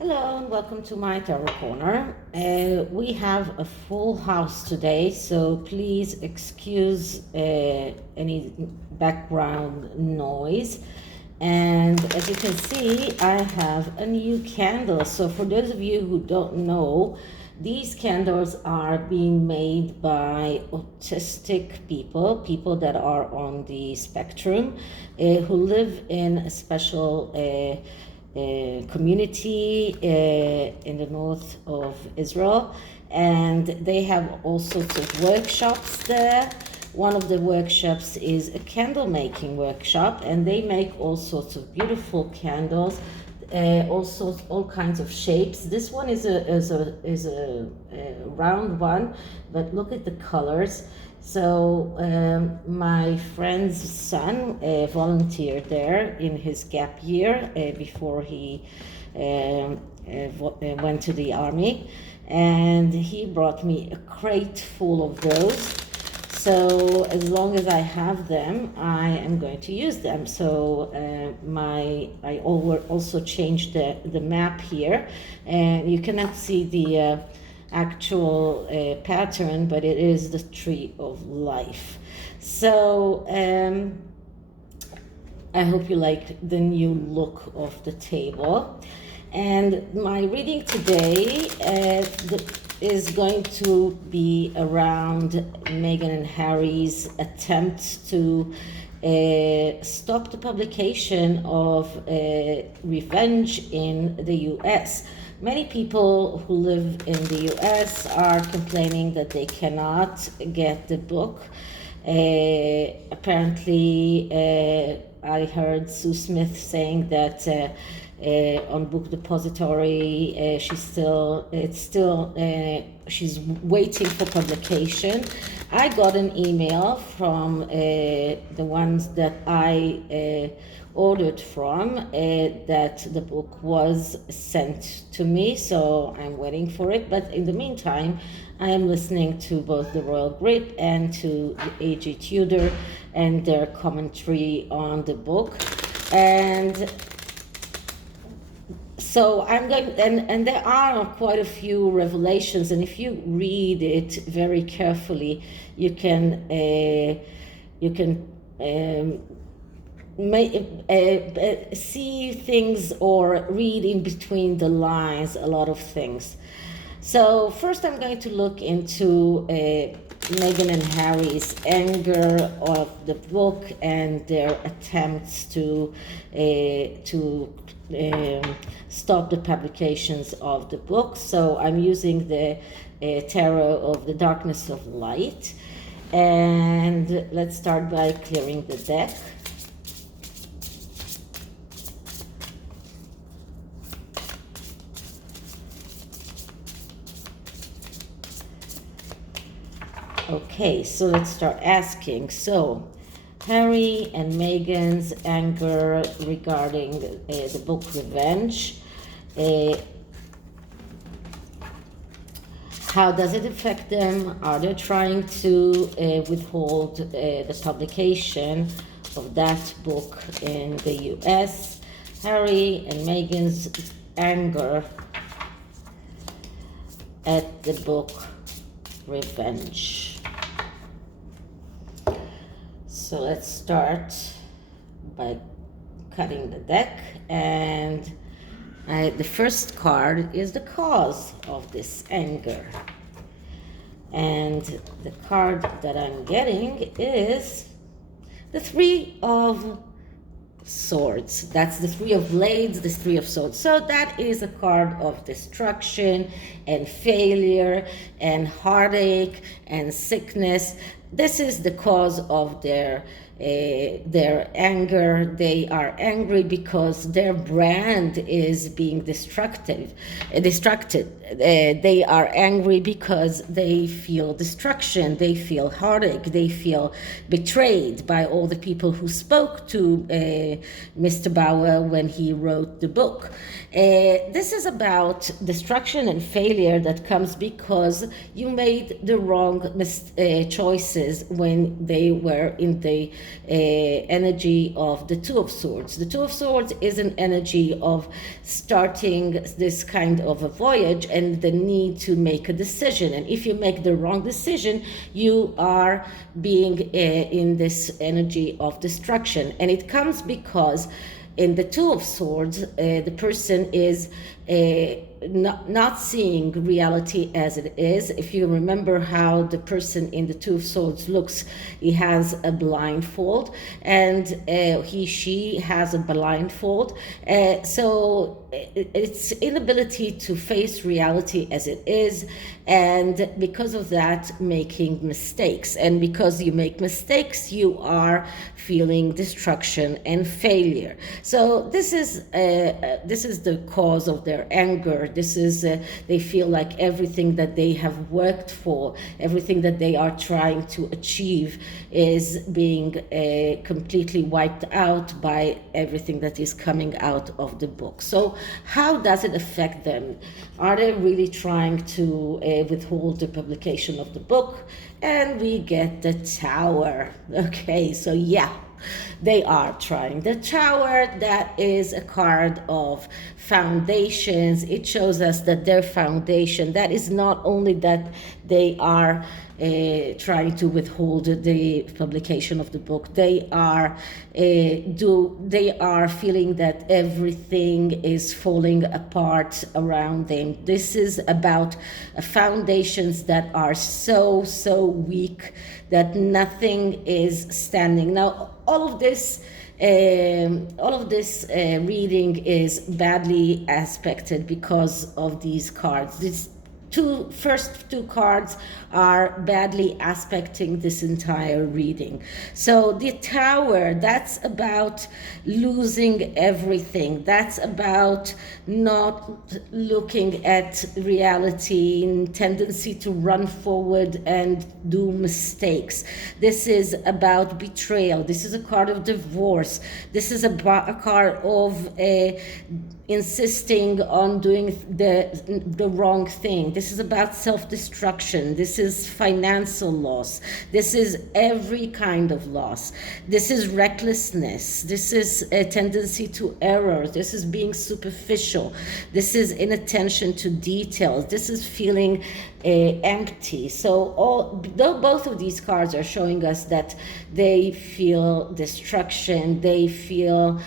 Hello and welcome to my Tarot Corner. We have a full house today, so please excuse any background noise. And as you can see, I have a new candle. So for those of you who don't know, these candles are being made by autistic people that are on the spectrum, who live in a special community in the north of Israel, and they have all sorts of workshops there. One of the workshops is a candle making workshop, and they make all sorts of beautiful candles, all kinds of shapes. This one is a round one, but look at the colors. So my friend's son volunteered there in his gap year before he went to the army, and he brought me a crate full of those. So as long as I have them, I am going to use them. So I also changed the map here, and you cannot see the actual pattern, but it is the tree of life. So I hope you like the new look of the table. And my reading today is going to be around Meghan and Harry's attempt to stop the publication of Revenge in the US. Many people who live in the US are complaining that they cannot get the book. Apparently, I heard Sue Smith saying that on Book Depository, she's waiting for publication. I got an email from the ones that I ordered from that the book was sent to me, so I'm waiting for it. But in the meantime, I am listening to both the Royal Grift and to the AG Tudor and their commentary on the book. And so I'm going, and there are quite a few revelations, and if you read it very carefully, you can see things or read in between the lines a lot of things. So first I'm going to look into Meghan and Harry's anger of the book and their attempts to stop the publications of the book. So I'm using the tarot of the darkness of light, and let's start by clearing the deck. Okay, so let's start asking. So Harry and Meghan's anger regarding the book Revenge. How does it affect them? Are they trying to withhold the publication of that book in the US? Harry and Meghan's anger at the book Revenge. So let's start by cutting the deck, and the first card is the cause of this anger. And the card that I'm getting is the Three of Swords. That's the Three of Blades, the Three of Swords. So that is a card of destruction and failure and heartache and sickness. This is the cause of their anger. They are angry because their brand is being distracted. They are angry because they feel destruction, they feel heartache, they feel betrayed by all the people who spoke to Mr. Bauer when he wrote the book. This is about destruction and failure that comes because you made the wrong choices choices when they were in the energy of the Two of Swords. The Two of Swords is an energy of starting this kind of a voyage and the need to make a decision. And if you make the wrong decision, you are being in this energy of destruction. And it comes because in the Two of Swords, the person is not seeing reality as it is. If you remember how the person in the Two of Swords looks, he has a blindfold, and she has a blindfold. So it's inability to face reality as it is, and because of that, making mistakes. And because you make mistakes, you are feeling destruction and failure. So this is the cause of their anger. This is they feel like everything that they have worked for, everything that they are trying to achieve, is being completely wiped out by everything that is coming out of the book. So how does it affect them? Are they really trying to withhold the publication of the book? And we get the Tower. Okay, so yeah, they are trying. The Tower, that is a card of foundations. It shows us that their foundation, that is not only that they are trying to withhold the publication of the book, they are feeling that everything is falling apart around them. This is about foundations that are so weak that nothing is standing. Now, all of this reading is badly aspected because of these cards. These first two cards are badly aspecting this entire reading. So the Tower, that's about losing everything. That's about not looking at reality, and tendency to run forward and do mistakes. This is about betrayal. This is a card of divorce. This is a card of insisting on doing the wrong thing. This is about self-destruction. This is financial loss. This is every kind of loss. This is recklessness. This is a tendency to error. This is being superficial. This is inattention to details. This is feeling empty. So both of these cards are showing us that they feel destruction. They feel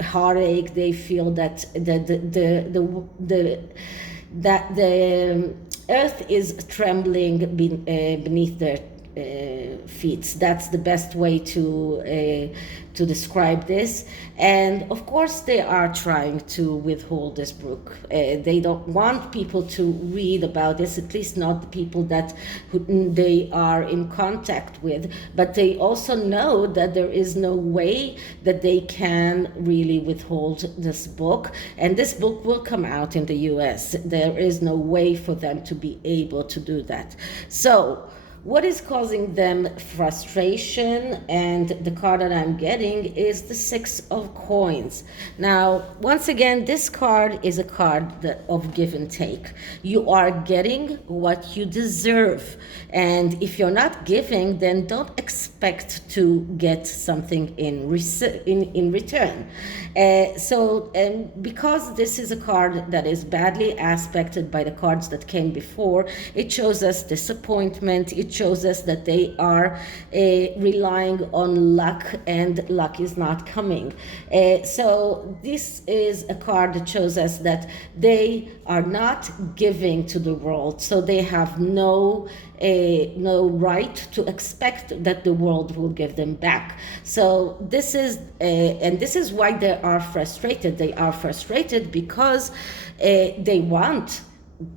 heartache. They feel that the earth is trembling beneath their feet. That's the best way to describe this. And of course they are trying to withhold this book. They don't want people to read about this, at least not the people that they are in contact with, but they also know that there is no way that they can really withhold this book, and this book will come out in the US. There is no way for them to be able to do that. So what is causing them frustration? And the card that I'm getting is the Six of Coins. Now, once again, this card is a card of give and take. You are getting what you deserve. And if you're not giving, then don't expect to get something in return. Because this is a card that is badly aspected by the cards that came before, it shows us disappointment. It shows us that they are relying on luck, and luck is not coming. So this is a card that shows us that they are not giving to the world, so they have no right to expect that the world will give them back. So this is why they are frustrated. They are frustrated because they want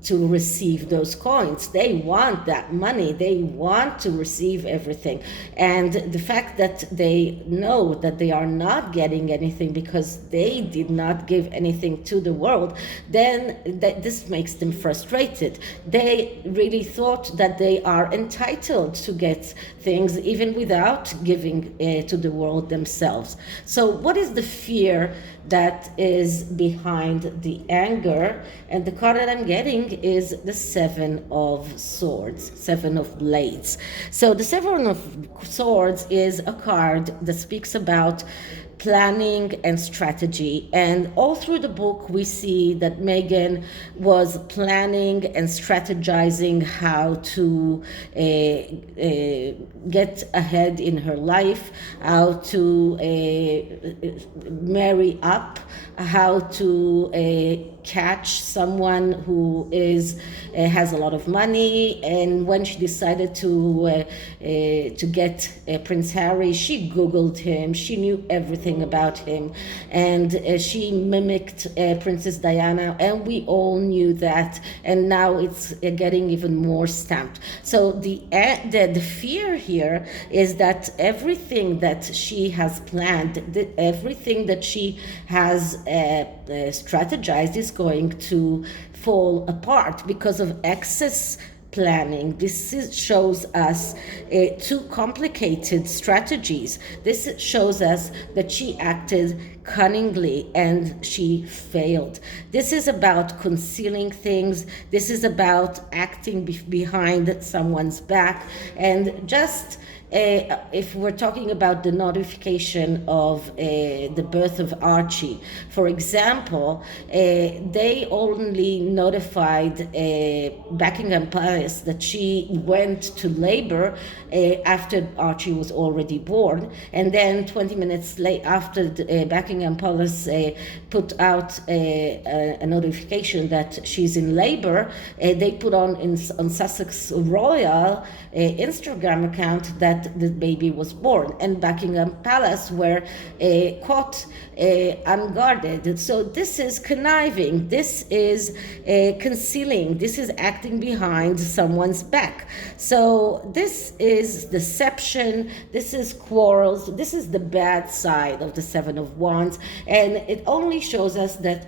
to receive those coins. They want that money. They want to receive everything. And the fact that they know that they are not getting anything because they did not give anything to the world, then this makes them frustrated. They really thought that they are entitled to get things even without giving to the world themselves. So what is the fear that is behind the anger. And the card that I'm getting is the Seven of Swords, Seven of Blades. So the Seven of Swords is a card that speaks about planning and strategy. And all through the book, we see that Meghan was planning and strategizing how to get ahead in her life, how to marry up, how to catch someone who has a lot of money. And when she decided to get Prince Harry, she Googled him. She knew everything about him, and she mimicked Princess Diana, and we all knew that. And now it's getting even more stamped. So the fear here is that everything that she has planned, everything that she has strategized is going to fall apart because of excess planning. This shows us two complicated strategies. This shows us that she acted cunningly and she failed. This is about concealing things. This is about acting behind someone's back. And just if we're talking about the notification of the birth of Archie, for example, they only notified Buckingham Palace that she went to labor after Archie was already born, and then 20 minutes after Buckingham Palace put out a notification that she's in labor, they put on Sussex Royal Instagram account that the baby was born, and Buckingham Palace were caught unguarded. So this is conniving, this is concealing, this is acting behind someone's back. So this is deception, this is quarrels, this is the bad side of the Seven of Wands, and it only shows us that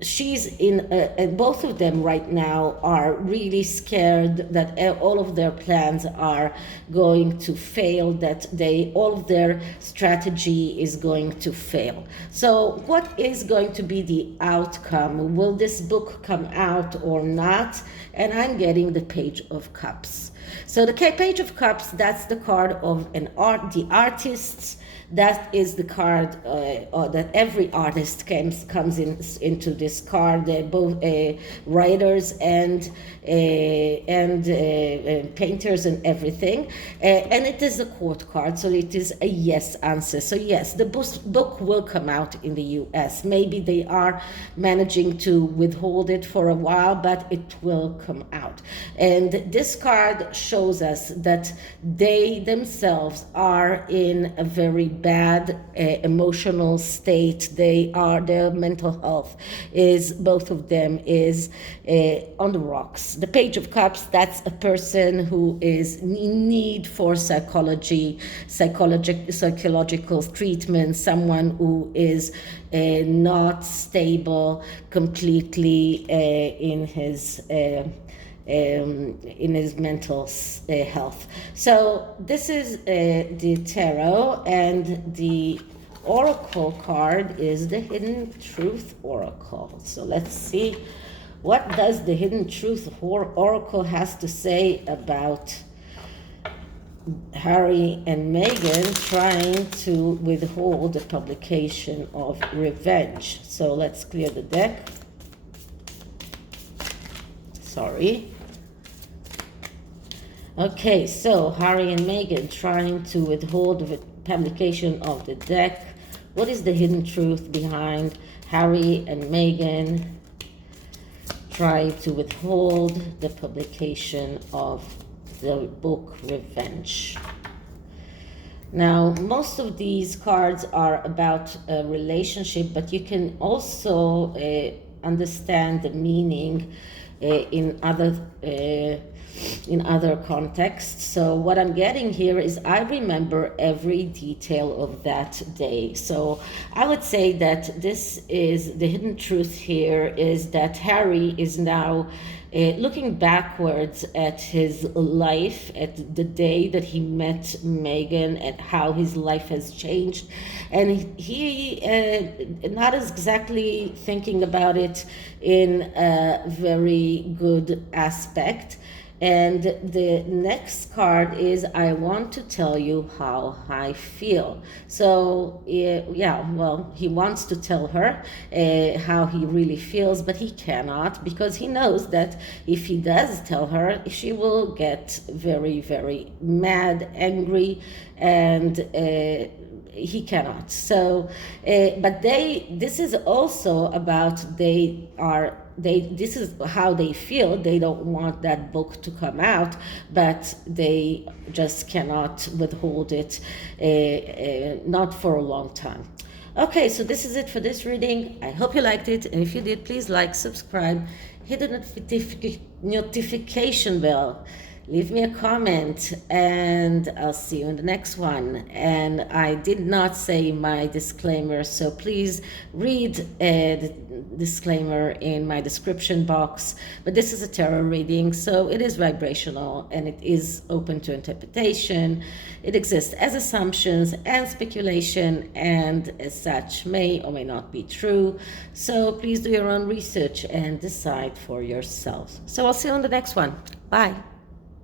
she's and both of them right now are really scared that all of their plans are going to fail, that all of their strategy is going to fail. So what is going to be the outcome? Will this book come out or not? And I'm getting the Page of Cups. So the Page of Cups, that's the card of the artists. That is the card that every artist comes into this card, both writers and painters and everything. And it is a court card, so it is a yes answer. So yes, the book will come out in the US. Maybe they are managing to withhold it for a while, but it will come out. And this card shows us that they themselves are in a very bad emotional state. Their mental health both of them is on the rocks. The Page of Cups, that's a person who is in need for psychological treatment, someone who is not stable completely in his mental health. So this is the tarot, and the oracle card is the Hidden Truth Oracle. So let's see, what does the Hidden Truth Oracle has to say about Harry and Meghan trying to withhold the publication of Revenge. So let's clear the deck. Sorry. Okay, so Harry and Meghan trying to withhold the publication of the deck. What is the hidden truth behind Harry and Meghan try to withhold the publication of the book Revenge? Now, most of these cards are about a relationship, but you can also understand the meaning in other contexts. So what I'm getting here is I remember every detail of that day. So I would say that this is the hidden truth here, is that Harry is now looking backwards at his life, at the day that he met Meghan, and how his life has changed. And he not exactly thinking about it in a very good aspect. And the next card is, I want to tell you how I feel. So, yeah, well, he wants to tell her how he really feels, but he cannot, because he knows that if he does tell her, she will get very, very mad, angry, and he cannot. So, but this is also about this is how they feel. They don't want that book to come out, but they just cannot withhold it, not for a long time. Okay, so this is it for this reading. I hope you liked it, and if you did, please like, subscribe, hit the notification bell, leave me a comment, and I'll see you in the next one. And I did not say my disclaimer, so please read the disclaimer in my description box. But this is a tarot reading, so it is vibrational and it is open to interpretation. It exists as assumptions and speculation, and as such may or may not be true. So please do your own research and decide for yourself. So I'll see you on the next one. Bye.